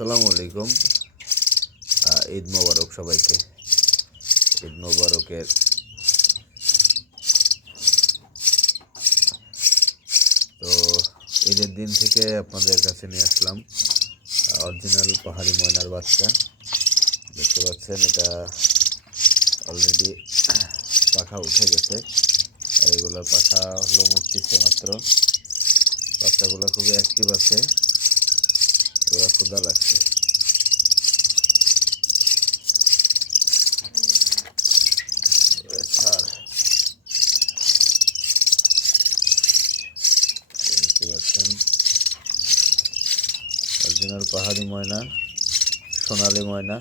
আসসালামু আলাইকুম। ঈদ মোবারক সবাইকে। ঈদ মোবারকের তো ঈদের দিন থেকে আপনাদের কাছে নিয়ে আসলাম অরিজিনাল পাহাড়ি ময়নার বাচ্চা। দেখতে পাচ্ছেন এটা অলরেডি পাখা উঠে গেছে, আর এগুলোর পাখা লোম উঠতেছে মাত্র। বাচ্চাগুলো খুবই অ্যাক্টিভ আছে, এগুলো ক্ষুধা লাগছে। ছাড়, দেখতে পাচ্ছেন অরিজিনাল পাহাড়ি ময়না, সোনালী ময়না।